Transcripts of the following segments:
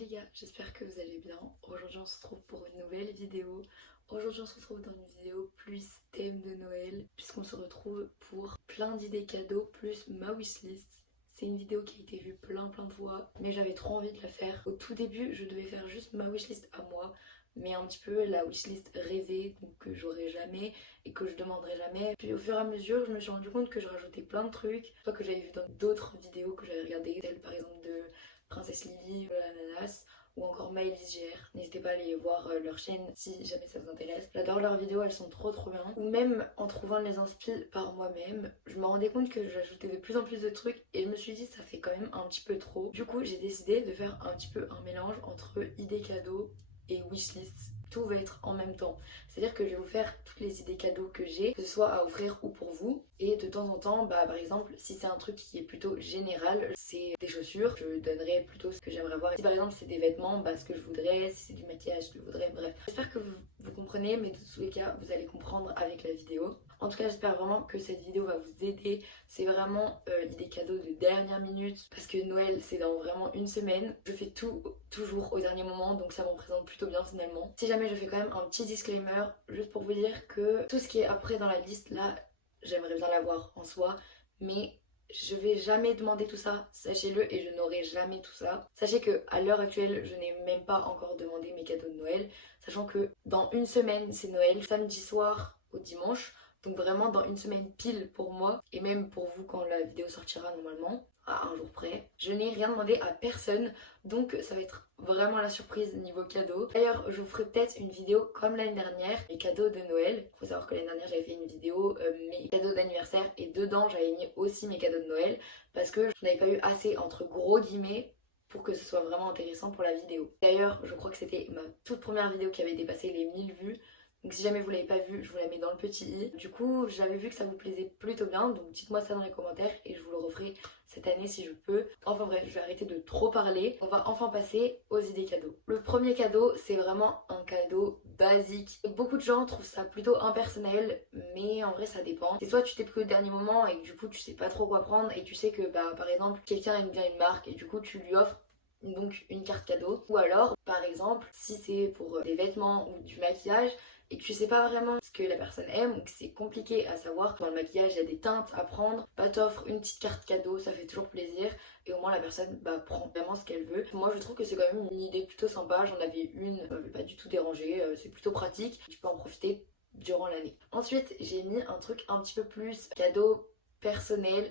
les gars, j'espère que vous allez bien. Aujourd'hui on se retrouve pour une nouvelle vidéo. Aujourd'hui on se retrouve dans une vidéo plus thème de Noël, puisqu'on se retrouve pour plein d'idées cadeaux plus ma wishlist. C'est une vidéo qui a été vue plein de fois, mais j'avais trop envie de la faire. Au tout début je devais faire juste ma wishlist à moi, mais un petit peu la wishlist rêvée, donc que j'aurais jamais et que je demanderai jamais. Puis au fur et à mesure je me suis rendu compte que je rajoutais plein de trucs, soit que j'avais vu dans d'autres vidéos que j'avais regardées, telles par exemple de Princesse Lily, l'ananas ou encore Maëlys GR. N'hésitez pas à aller voir leur chaîne si jamais ça vous intéresse. J'adore leurs vidéos, elles sont trop bien. Ou même en trouvant les inspi par moi-même, je me rendais compte que j'ajoutais de plus en plus de trucs et je me suis dit ça fait quand même un petit peu trop. Du coup j'ai décidé de faire un petit peu un mélange entre idées cadeaux et wishlist. Tout va être en même temps. C'est-à-dire que je vais vous faire toutes les idées cadeaux que j'ai, que ce soit à offrir ou pour vous. Et de temps en temps, par exemple, si c'est un truc qui est plutôt général, c'est des chaussures, je donnerai plutôt ce que j'aimerais voir. Si par exemple c'est des vêtements, ce que je voudrais. Si c'est du maquillage, ce que je voudrais. Bref. J'espère que vous comprenez, mais de tous les cas, vous allez comprendre avec la vidéo. En tout cas, j'espère vraiment que cette vidéo va vous aider. C'est vraiment l'idée cadeau de dernière minute parce que Noël c'est dans vraiment une semaine. Je fais tout toujours au dernier moment, donc ça me représente plutôt bien finalement. Si jamais je fais quand même un petit disclaimer, juste pour vous dire que tout ce qui est après dans la liste là, j'aimerais bien l'avoir en soi, mais je vais jamais demander tout ça, sachez-le, et je n'aurai jamais tout ça. Sachez que à l'heure actuelle, je n'ai même pas encore demandé mes cadeaux de Noël, sachant que dans une semaine c'est Noël, samedi soir au dimanche. Donc vraiment dans une semaine pile pour moi et même pour vous quand la vidéo sortira normalement, à un jour près. Je n'ai rien demandé à personne, donc ça va être vraiment la surprise niveau cadeau. D'ailleurs je vous ferai peut-être une vidéo comme l'année dernière, mes cadeaux de Noël. Faut savoir que l'année dernière j'avais fait une vidéo mes cadeaux d'anniversaire et dedans j'avais mis aussi mes cadeaux de Noël parce que je n'avais pas eu assez entre gros guillemets pour que ce soit vraiment intéressant pour la vidéo. D'ailleurs je crois que c'était ma toute première vidéo qui avait dépassé les 1000 vues. Donc si jamais vous l'avez pas vue, je vous la mets dans le petit i. Du coup, j'avais vu que ça vous plaisait plutôt bien, donc dites-moi ça dans les commentaires et je vous le referai cette année si je peux. Enfin bref, je vais arrêter de trop parler. On va enfin passer aux idées cadeaux. Le premier cadeau, c'est vraiment un cadeau basique. Beaucoup de gens trouvent ça plutôt impersonnel, mais en vrai ça dépend. C'est soit tu t'es pris au dernier moment et que du coup tu sais pas trop quoi prendre et tu sais que par exemple quelqu'un aime bien une marque et du coup tu lui offres donc une carte cadeau. Ou alors par exemple si c'est pour des vêtements ou du maquillage et que tu sais pas vraiment ce que la personne aime ou que c'est compliqué à savoir, dans le maquillage il y a des teintes à prendre, t'offres une petite carte cadeau, ça fait toujours plaisir et au moins la personne prend vraiment ce qu'elle veut. Moi je trouve que c'est quand même une idée plutôt sympa, j'en avais une, ça m'avait pas du tout dérangé, c'est plutôt pratique, tu peux en profiter durant l'année. Ensuite j'ai mis un truc un petit peu plus cadeau personnel,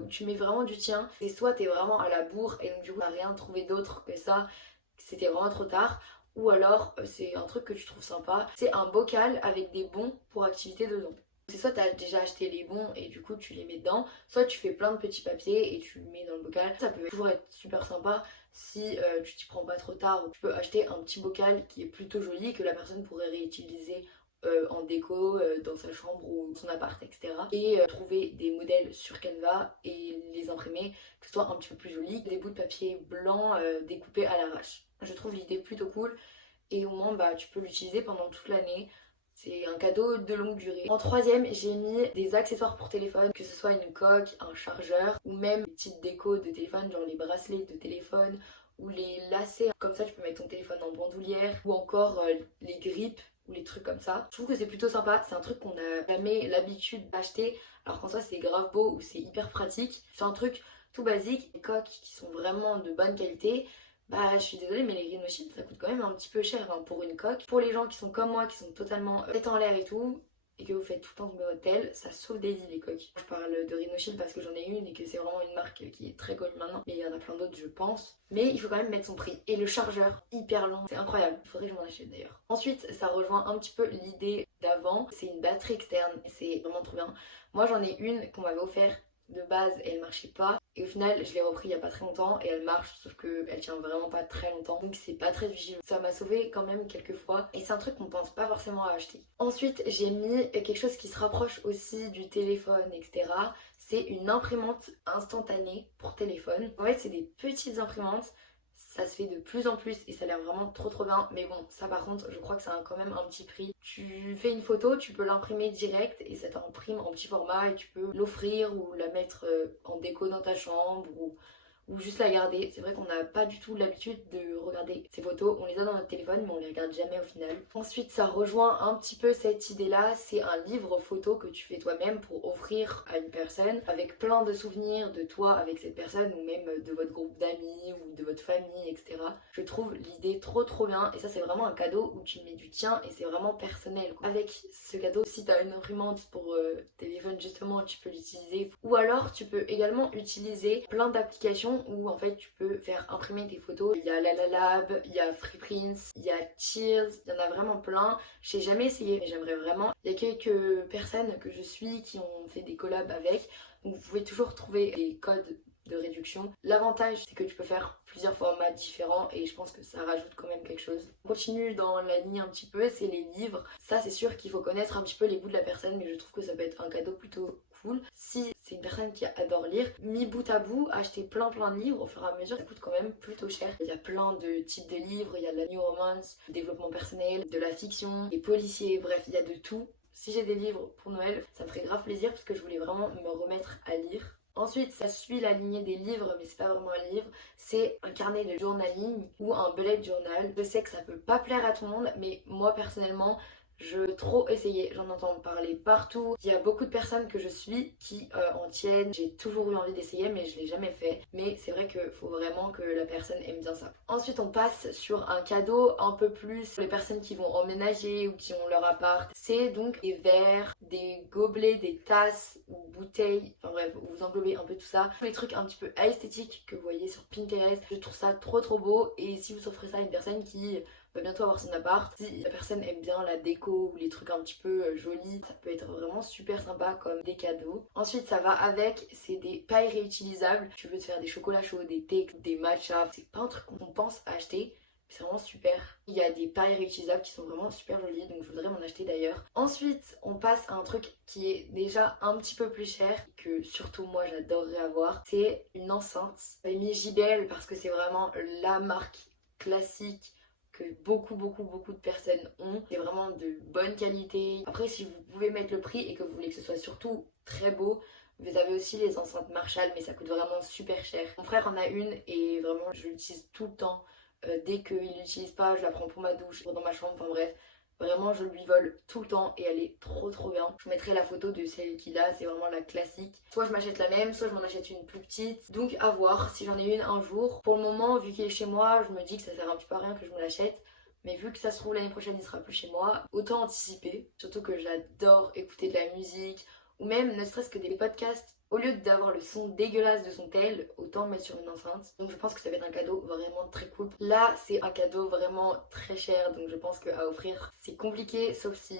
où tu mets vraiment du tien, et soit t'es vraiment à la bourre et donc du coup t'as rien trouvé d'autre que ça, c'était vraiment trop tard. Ou alors c'est un truc que tu trouves sympa, c'est un bocal avec des bons pour activité dedans. C'est soit tu as déjà acheté les bons et du coup tu les mets dedans, soit tu fais plein de petits papiers et tu le mets dans le bocal. Ça peut toujours être super sympa si tu t'y prends pas trop tard. Tu peux acheter un petit bocal qui est plutôt joli que la personne pourrait réutiliser en déco dans sa chambre ou son appart, etc. Et trouver des modèles sur Canva et les imprimer, que ce soit un petit peu plus joli, des bouts de papier blanc découpés à l'arrache. Je trouve l'idée plutôt cool et au moins tu peux l'utiliser pendant toute l'année. C'est un cadeau de longue durée. En troisième, j'ai mis des accessoires pour téléphone, que ce soit une coque, un chargeur ou même des petites décos de téléphone, genre les bracelets de téléphone ou les lacets. Comme ça, tu peux mettre ton téléphone en bandoulière ou encore les grippes ou les trucs comme ça. Je trouve que c'est plutôt sympa. C'est un truc qu'on n'a jamais l'habitude d'acheter, alors qu'en soi, c'est grave beau ou c'est hyper pratique. C'est un truc tout basique, des coques qui sont vraiment de bonne qualité. Je suis désolée mais les Rhino Shield ça coûte quand même un petit peu cher pour une coque. Pour les gens qui sont comme moi, qui sont totalement tête en l'air et tout, et que vous faites tout le temps tomber votre tel, ça sauve des vies les coques. Je parle de Rhino Shield parce que j'en ai une et que c'est vraiment une marque qui est très connue maintenant, mais il y en a plein d'autres je pense. Mais il faut quand même mettre son prix. Et le chargeur, hyper long, c'est incroyable, il faudrait que je m'en achète d'ailleurs. Ensuite ça rejoint un petit peu l'idée d'avant, c'est une batterie externe et c'est vraiment trop bien. Moi j'en ai une qu'on m'avait offert de base et elle marchait pas et au final je l'ai repris il y a pas très longtemps et elle marche, sauf que elle tient vraiment pas très longtemps donc c'est pas très vigilant. Ça m'a sauvé quand même quelques fois et c'est un truc qu'on pense pas forcément à acheter. Ensuite j'ai mis quelque chose qui se rapproche aussi du téléphone, etc. C'est une imprimante instantanée pour téléphone. En fait c'est des petites imprimantes, ça se fait de plus en plus et ça a l'air vraiment trop bien. Mais bon, ça par contre, je crois que ça a quand même un petit prix. Tu fais une photo, tu peux l'imprimer direct et ça t'imprime en petit format et tu peux l'offrir ou la mettre en déco dans ta chambre ou ou juste la garder. C'est vrai qu'on n'a pas du tout l'habitude de regarder ces photos, on les a dans notre téléphone mais on les regarde jamais au final. Ensuite ça rejoint un petit peu cette idée là, c'est un livre photo que tu fais toi-même pour offrir à une personne avec plein de souvenirs de toi avec cette personne ou même de votre groupe d'amis ou de votre famille, etc. Je trouve l'idée trop bien et ça c'est vraiment un cadeau où tu mets du tien et c'est vraiment personnel quoi. Avec ce cadeau, si tu as une imprimante pour téléphone justement, tu peux l'utiliser, ou alors tu peux également utiliser plein d'applications où en fait tu peux faire imprimer tes photos. Il y a Lalalab, il y a Freeprints, il y a Cheers, il y en a vraiment plein. J'ai jamais essayé mais j'aimerais vraiment. Il y a quelques personnes que je suis qui ont fait des collabs avec, donc vous pouvez toujours trouver des codes de réduction. L'avantage c'est que tu peux faire plusieurs formats différents et je pense que ça rajoute quand même quelque chose. On continue dans la ligne un petit peu, c'est les livres. Ça c'est sûr qu'il faut connaître un petit peu les goûts de la personne mais je trouve que ça peut être un cadeau plutôt cool. Si c'est une personne qui adore lire, mis bout à bout, acheter plein de livres au fur et à mesure, ça coûte quand même plutôt cher. Il y a plein de types de livres, il y a de la new romance, du développement personnel, de la fiction, des policiers, bref, il y a de tout. Si j'ai des livres pour Noël, ça me ferait grave plaisir parce que je voulais vraiment me remettre à lire. Ensuite, ça suit la lignée des livres, mais c'est pas vraiment un livre, c'est un carnet de journaling ou un bullet journal. Je sais que ça peut pas plaire à tout le monde, mais moi personnellement, je veux trop essayer, j'en entends parler partout. Il y a beaucoup de personnes que je suis qui en tiennent. J'ai toujours eu envie d'essayer mais je l'ai jamais fait. Mais c'est vrai qu'il faut vraiment que la personne aime bien ça. Ensuite on passe sur un cadeau un peu plus pour les personnes qui vont emménager ou qui ont leur appart. C'est donc des verres, des gobelets, des tasses ou bouteilles. Enfin bref, vous englobez un peu tout ça. Tous les trucs un petit peu esthétiques que vous voyez sur Pinterest. Je trouve ça trop beau et si vous offrez ça à une personne qui va bientôt avoir son appart, si la personne aime bien la déco ou les trucs un petit peu jolis, ça peut être vraiment super sympa comme des cadeaux. Ensuite ça va avec, c'est des pailles réutilisables. Tu veux te faire des chocolats chauds, des thés, des matchas, c'est pas un truc qu'on pense à acheter, c'est vraiment super. Il y a des pailles réutilisables qui sont vraiment super jolies, donc je voudrais m'en acheter d'ailleurs. Ensuite on passe à un truc qui est déjà un petit peu plus cher, que surtout moi j'adorerais avoir, c'est une enceinte. J'ai mis JBL parce que c'est vraiment la marque classique que beaucoup de personnes ont. C'est vraiment de bonne qualité. Après si vous pouvez mettre le prix et que vous voulez que ce soit surtout très beau, vous avez aussi les enceintes Marshall mais ça coûte vraiment super cher. Mon frère en a une et vraiment je l'utilise tout le temps. Dès qu'il l'utilise pas, je la prends pour ma douche, pour dans ma chambre, enfin bref. Vraiment je lui vole tout le temps et elle est trop bien. Je vous mettrai la photo de celle qu'il a, c'est vraiment la classique. Soit je m'achète la même, soit je m'en achète une plus petite. Donc à voir si j'en ai une un jour. Pour le moment, vu qu'il est chez moi, je me dis que ça sert un petit peu à rien que je me l'achète. Mais vu que ça se trouve l'année prochaine il sera plus chez moi, autant anticiper. Surtout que j'adore écouter de la musique ou même ne serait-ce que des podcasts. Au lieu d'avoir le son dégueulasse de son tel, autant le mettre sur une enceinte. Donc je pense que ça va être un cadeau vraiment très cool. Là c'est un cadeau vraiment très cher, donc je pense qu'à offrir c'est compliqué, sauf si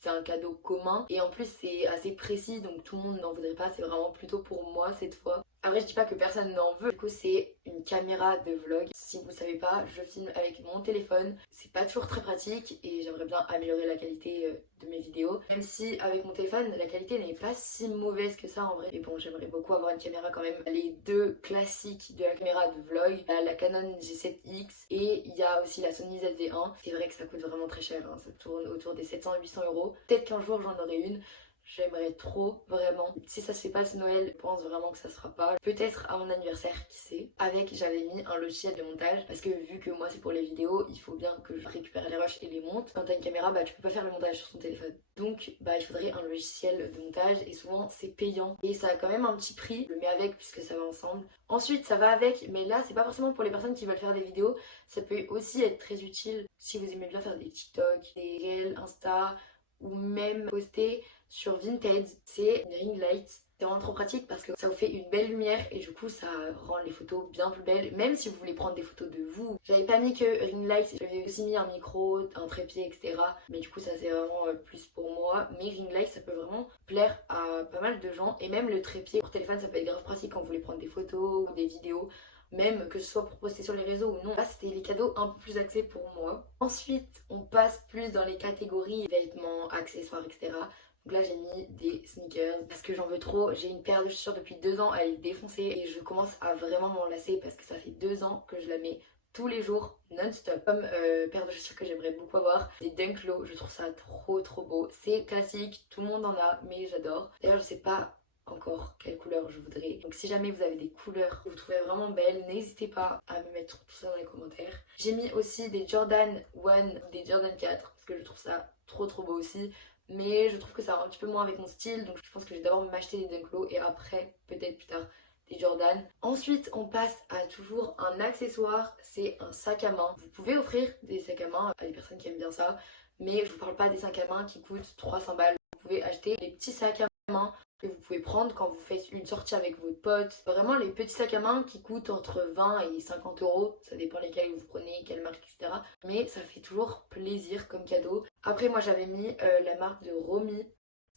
c'est un cadeau commun. Et en plus c'est assez précis, donc tout le monde n'en voudrait pas, c'est vraiment plutôt pour moi cette fois. Après je dis pas que personne n'en veut, du coup c'est une caméra de vlog. Si vous savez pas, je filme avec mon téléphone. C'est pas toujours très pratique et j'aimerais bien améliorer la qualité de mes vidéos. Même si avec mon téléphone la qualité n'est pas si mauvaise que ça en vrai. Mais bon, j'aimerais beaucoup avoir une caméra quand même. Les deux classiques de la caméra de vlog, il y a la Canon G7X et il y a aussi la Sony ZV-1. C'est vrai que ça coûte vraiment très cher, hein. Ça tourne autour des 700-800 euros. Peut-être qu'un jour j'en aurai une. J'aimerais trop, vraiment. Si ça se fait pas ce Noël, je pense vraiment que ça se fera pas. Peut-être à mon anniversaire, qui sait. Avec, j'avais mis un logiciel de montage parce que vu que moi c'est pour les vidéos, il faut bien que je récupère les rushs et les monte. Quand t'as une caméra, bah tu peux pas faire le montage sur son téléphone. Donc bah il faudrait un logiciel de montage et souvent c'est payant. Et ça a quand même un petit prix. Je le mets avec puisque ça va ensemble. Ensuite ça va avec, mais là c'est pas forcément pour les personnes qui veulent faire des vidéos. Ça peut aussi être très utile si vous aimez bien faire des TikTok, des Reels, Insta ou même poster sur Vinted. C'est une ring light. C'est vraiment trop pratique parce que ça vous fait une belle lumière et du coup ça rend les photos bien plus belles, même si vous voulez prendre des photos de vous. J'avais pas mis que ring light, j'avais aussi mis un micro, un trépied, etc. Mais du coup ça c'est vraiment plus pour moi. Mais ring light ça peut vraiment plaire à pas mal de gens et même le trépied pour téléphone ça peut être grave pratique quand vous voulez prendre des photos ou des vidéos. Même que ce soit pour poster sur les réseaux ou non. Là c'était les cadeaux un peu plus axés pour moi. Ensuite on passe plus dans les catégories vêtements, accessoires, etc. Donc là j'ai mis des sneakers parce que j'en veux trop. J'ai une paire de chaussures depuis 2 ans, elle est défoncée et je commence à vraiment m'en lasser parce que ça fait 2 ans que je la mets tous les jours non-stop. Comme paire de chaussures que j'aimerais beaucoup avoir, des Dunk Low, je trouve ça trop beau. C'est classique, tout le monde en a mais j'adore. D'ailleurs je sais pas encore quelle couleur je voudrais. Donc si jamais vous avez des couleurs que vous trouvez vraiment belles, n'hésitez pas à me mettre tout ça dans les commentaires. J'ai mis aussi des Jordan 1, des Jordan 4 parce que je trouve ça trop beau aussi. Mais je trouve que ça va un petit peu moins avec mon style, donc je pense que je vais d'abord m'acheter des Dunk Low et après, peut-être plus tard, des Jordan. Ensuite, on passe à toujours un accessoire, c'est un sac à main. Vous pouvez offrir des sacs à main à des personnes qui aiment bien ça, mais je vous parle pas des sacs à main qui coûtent 300 balles. Vous pouvez acheter des petits sacs à main que vous pouvez prendre quand vous faites une sortie avec votre pote. Vraiment les petits sacs à main qui coûtent entre 20 et 50 euros, ça dépend lesquels vous prenez, quelle marque, etc. Mais ça fait toujours plaisir comme cadeau. Après moi j'avais mis la marque de Romy.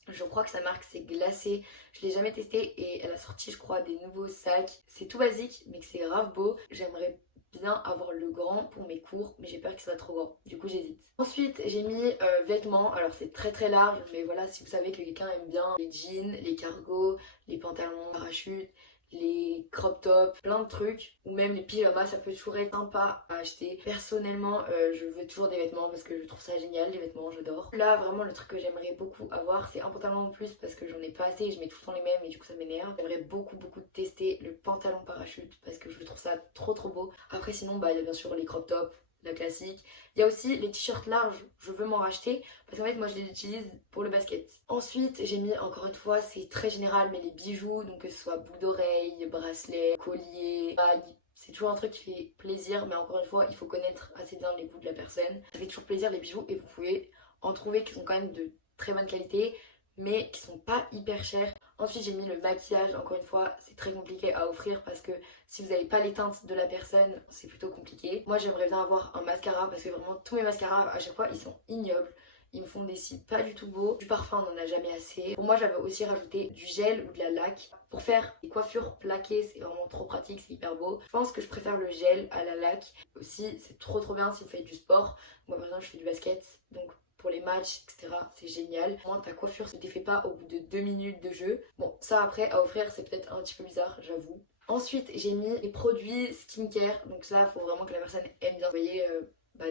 Je crois que sa marque c'est Glacé. Je l'ai jamais testé et elle a sorti je crois des nouveaux sacs. C'est tout basique mais que c'est grave beau. J'aimerais bien avoir le grand pour mes cours mais j'ai peur qu'il soit trop grand. Du coup j'hésite. Ensuite j'ai mis vêtements. Alors c'est très large mais voilà, si vous savez que quelqu'un aime bien les jeans, les cargos, les pantalons parachutes, les crop tops, plein de trucs, ou même les pyjamas, ça peut toujours être sympa à acheter. Personnellement, je veux toujours des vêtements parce que je trouve ça génial, les vêtements, j'adore. Là, vraiment, le truc que j'aimerais beaucoup avoir, c'est un pantalon en plus parce que j'en ai pas assez et je mets tout le temps les mêmes et du coup ça m'énerve. J'aimerais beaucoup tester le pantalon parachute parce que je trouve ça trop beau. Après, sinon, bah, il y a bien sûr les crop tops, la classique. Il y a aussi les t-shirts larges, je veux m'en racheter parce qu'en fait moi je les utilise pour le basket. Ensuite j'ai mis, encore une fois c'est très général, mais les bijoux, donc que ce soit boucle d'oreille, bracelet, collier, bague, c'est toujours un truc qui fait plaisir, mais encore une fois il faut connaître assez bien les goûts de la personne. Ça fait toujours plaisir les bijoux et vous pouvez en trouver qui sont quand même de très bonne qualité mais qui sont pas hyper chers. Ensuite j'ai mis le maquillage, encore une fois c'est très compliqué à offrir parce que si vous n'avez pas les teintes de la personne c'est plutôt compliqué. Moi j'aimerais bien avoir un mascara parce que vraiment tous mes mascaras à chaque fois ils sont ignobles. Ils me font des cils pas du tout beaux. Du parfum on en a jamais assez. Pour moi j'avais aussi rajouté du gel ou de la laque. Pour faire des coiffures plaquées c'est vraiment trop pratique, c'est hyper beau. Je pense que je préfère le gel à la laque. Aussi c'est trop bien si vous faites du sport. Moi par exemple je fais du basket donc pour les matchs, etc. C'est génial. Au moins ta coiffure se défait pas au bout de 2 minutes de jeu. Bon, ça après à offrir c'est peut-être un petit peu bizarre, j'avoue. Ensuite j'ai mis les produits skincare. Donc là il faut vraiment que la personne aime bien. Vous voyez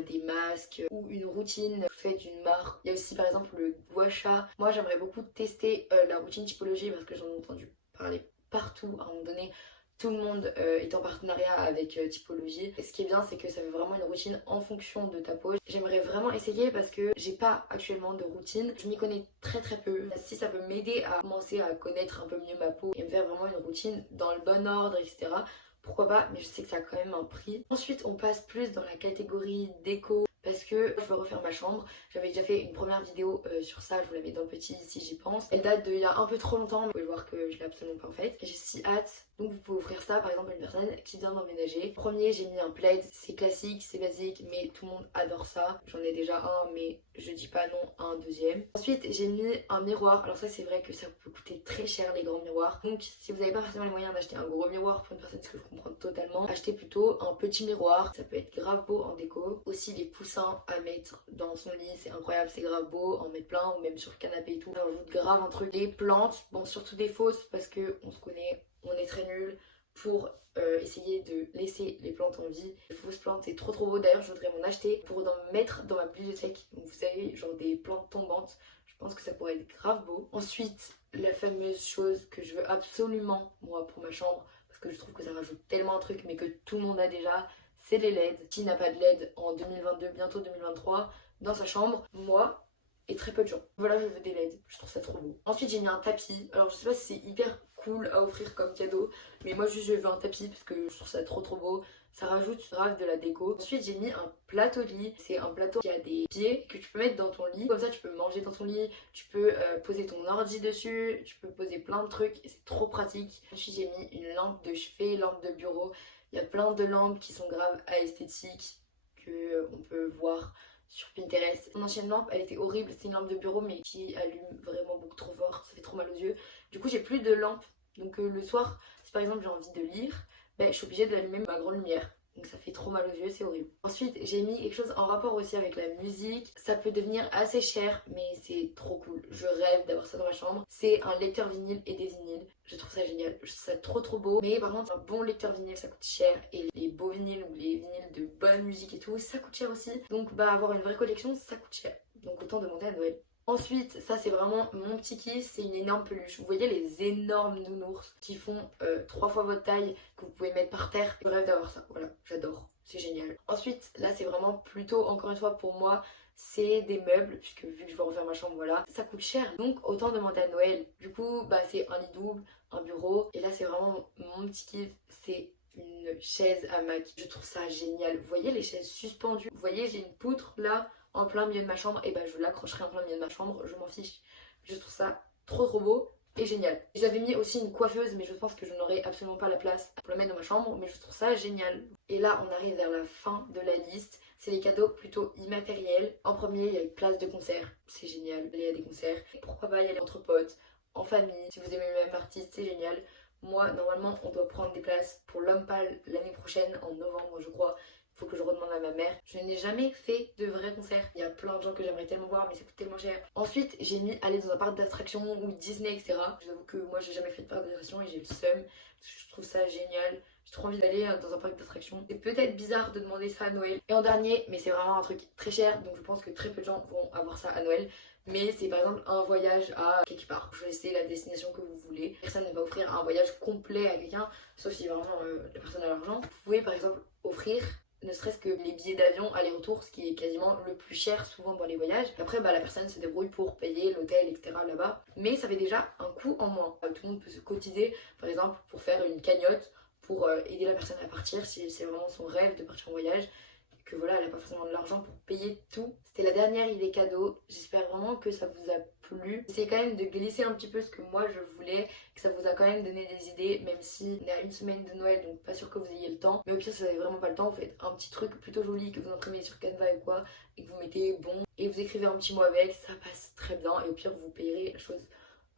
des masques ou une routine faite d'une marque. Il y a aussi par exemple le gua sha. Moi j'aimerais beaucoup tester la routine Typologie parce que j'en ai entendu parler partout à un moment donné. Tout le monde est en partenariat avec Typologie. Et ce qui est bien, c'est que ça fait vraiment une routine en fonction de ta peau. J'aimerais vraiment essayer parce que j'ai pas actuellement de routine. Je m'y connais très peu. Si ça peut m'aider à commencer à connaître un peu mieux ma peau et me faire vraiment une routine dans le bon ordre, etc. Pourquoi pas, mais je sais que ça a quand même un prix. Ensuite, on passe plus dans la catégorie déco parce que je veux refaire ma chambre. J'avais déjà fait une première vidéo sur ça, je vous la mets dans le petit si j'y pense. Elle date d'il y a un peu trop longtemps, mais vous pouvez voir que je l'ai absolument pas en fait. J'ai si hâte. Donc vous pouvez offrir ça par exemple à une personne qui vient d'emménager. Premier, j'ai mis un plaid, c'est classique, c'est basique, mais tout le monde adore ça. J'en ai déjà un, mais je dis pas non à un deuxième. Ensuite, j'ai mis un miroir. Alors ça c'est vrai que ça peut coûter très cher les grands miroirs. Donc si vous n'avez pas forcément les moyens d'acheter un gros miroir pour une personne, ce que je comprends totalement, achetez plutôt un petit miroir. Ça peut être grave beau en déco. Aussi les poussins à mettre dans son lit, c'est incroyable, c'est grave beau, en mettre plein ou même sur le canapé et tout. Ça rajoute grave un truc. Les plantes, bon surtout des fausses parce que on se connaît, on est très nuls pour essayer de laisser les plantes en vie. Les fausses plantes c'est trop beau, d'ailleurs je voudrais m'en acheter pour en mettre dans ma bibliothèque. Donc vous savez, genre des plantes tombantes, je pense que ça pourrait être grave beau. Ensuite, la fameuse chose que je veux absolument moi pour ma chambre, parce que je trouve que ça rajoute tellement un truc mais que tout le monde a déjà, c'est les LED. Qui n'a pas de LED en 2022, bientôt 2023 dans sa chambre? Moi et très peu de gens. Voilà, je veux des LED, je trouve ça trop beau. Ensuite j'ai mis un tapis. Alors je sais pas si c'est hyper cool à offrir comme cadeau, mais moi juste je veux un tapis parce que je trouve ça trop beau. Ça rajoute grave de la déco. Ensuite j'ai mis un plateau de lit. C'est un plateau qui a des pieds que tu peux mettre dans ton lit. Comme ça tu peux manger dans ton lit, tu peux poser ton ordi dessus, tu peux poser plein de trucs et c'est trop pratique. Ensuite j'ai mis une lampe de chevet, lampe de bureau. Il y a plein de lampes qui sont grave à esthétique que on peut voir sur Pinterest. Mon ancienne lampe elle était horrible, c'était une lampe de bureau mais qui allume vraiment beaucoup trop fort, ça fait trop mal aux yeux. Du coup j'ai plus de lampe, donc le soir si par exemple j'ai envie de lire, je suis obligée d'allumer ma grande lumière. Donc ça fait trop mal aux yeux, c'est horrible. Ensuite j'ai mis quelque chose en rapport aussi avec la musique. Ça peut devenir assez cher mais c'est trop cool. Je rêve d'avoir ça dans ma chambre. C'est un lecteur vinyle et des vinyles. Je trouve ça génial, je trouve ça trop beau. Mais par contre un bon lecteur vinyle ça coûte cher. Et les beaux vinyles ou les vinyles de bonne musique et tout ça coûte cher aussi. Donc avoir une vraie collection ça coûte cher. Donc autant demander à Noël. Ensuite, ça c'est vraiment mon petit kiff, c'est une énorme peluche. Vous voyez les énormes nounours qui font 3 fois votre taille, que vous pouvez mettre par terre. Je rêve d'avoir ça, voilà, j'adore, c'est génial. Ensuite, là c'est vraiment plutôt, encore une fois pour moi, c'est des meubles, puisque vu que je vais refaire ma chambre, voilà, ça coûte cher, donc autant demander à Noël. Du coup, bah c'est un lit double, un bureau, et là c'est vraiment mon petit kiff, c'est une chaise hamac. Je trouve ça génial. Vous voyez les chaises suspendues, vous voyez j'ai une poutre là en plein milieu de ma chambre, et bah je l'accrocherai en plein milieu de ma chambre, je m'en fiche. Je trouve ça trop beau et génial. J'avais mis aussi une coiffeuse, mais je pense que je n'aurai absolument pas la place pour la mettre dans ma chambre, mais je trouve ça génial. Et là on arrive vers la fin de la liste. C'est les cadeaux plutôt immatériels. En premier, il y a une place de concert, c'est génial, aller à des concerts. Pourquoi pas y aller entre potes, en famille, si vous aimez le même artiste, c'est génial. Moi, normalement, on doit prendre des places pour l'homme pâle l'année prochaine, en novembre, je crois. Il faut que je redemande à ma mère. Je n'ai jamais fait de vrais concerts. Il y a plein de gens que j'aimerais tellement voir, mais ça coûte tellement cher. Ensuite, j'ai mis aller dans un parc d'attractions ou Disney, etc. Je vous avoue que moi, j'ai jamais fait de parc d'attractions et j'ai le seum. Parce que je trouve ça génial. J'ai trop envie d'aller dans un parc d'attractions. C'est peut-être bizarre de demander ça à Noël. Et en dernier, mais c'est vraiment un truc très cher, donc je pense que très peu de gens vont avoir ça à Noël. Mais c'est par exemple un voyage à quelque part. Choisissez la destination que vous voulez. Personne ne va offrir un voyage complet à quelqu'un, sauf si vraiment la personne a l'argent. Vous pouvez par exemple offrir ne serait-ce que les billets d'avion aller-retour, ce qui est quasiment le plus cher souvent dans les voyages. Après, bah, la personne se débrouille pour payer l'hôtel, etc. là-bas. Mais ça fait déjà un coût en moins. Tout le monde peut se cotiser, par exemple, pour faire une cagnotte, pour aider la personne à partir si c'est vraiment son rêve de partir en voyage. Que voilà, elle n'a pas forcément de l'argent pour payer tout. C'était la dernière idée cadeau. J'espère vraiment que ça vous a plu. Essayez quand même de glisser un petit peu ce que moi je voulais, que ça vous a quand même donné des idées, même si on est à une semaine de Noël, donc pas sûr que vous ayez le temps. Mais au pire, si vous n'avez vraiment pas le temps, vous faites un petit truc plutôt joli que vous imprimez sur Canva ou quoi, et que vous mettez bon, et vous écrivez un petit mot avec, ça passe très bien. Et au pire, vous payerez la chose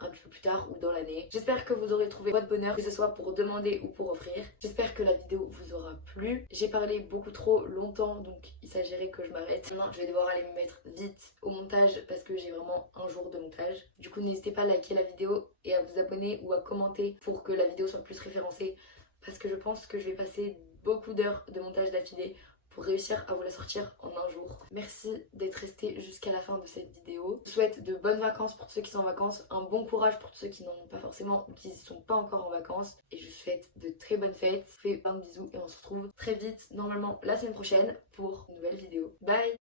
un petit peu plus tard ou dans l'année. J'espère que vous aurez trouvé votre bonheur, que ce soit pour demander ou pour offrir. J'espère que la vidéo vous aura plu. J'ai parlé beaucoup trop longtemps, donc il s'agirait que je m'arrête. Maintenant, je vais devoir aller me mettre vite au montage parce que j'ai vraiment un jour de montage. Du coup, n'hésitez pas à liker la vidéo et à vous abonner ou à commenter pour que la vidéo soit plus référencée, parce que je pense que je vais passer beaucoup d'heures de montage d'affilée pour réussir à vous la sortir en un jour. Merci d'être resté jusqu'à la fin de cette vidéo. Je vous souhaite de bonnes vacances pour ceux qui sont en vacances, un bon courage pour ceux qui n'en ont pas forcément ou qui ne sont pas encore en vacances, et je vous souhaite de très bonnes fêtes. Je vous fais plein de bisous et on se retrouve très vite, normalement la semaine prochaine, pour une nouvelle vidéo. Bye!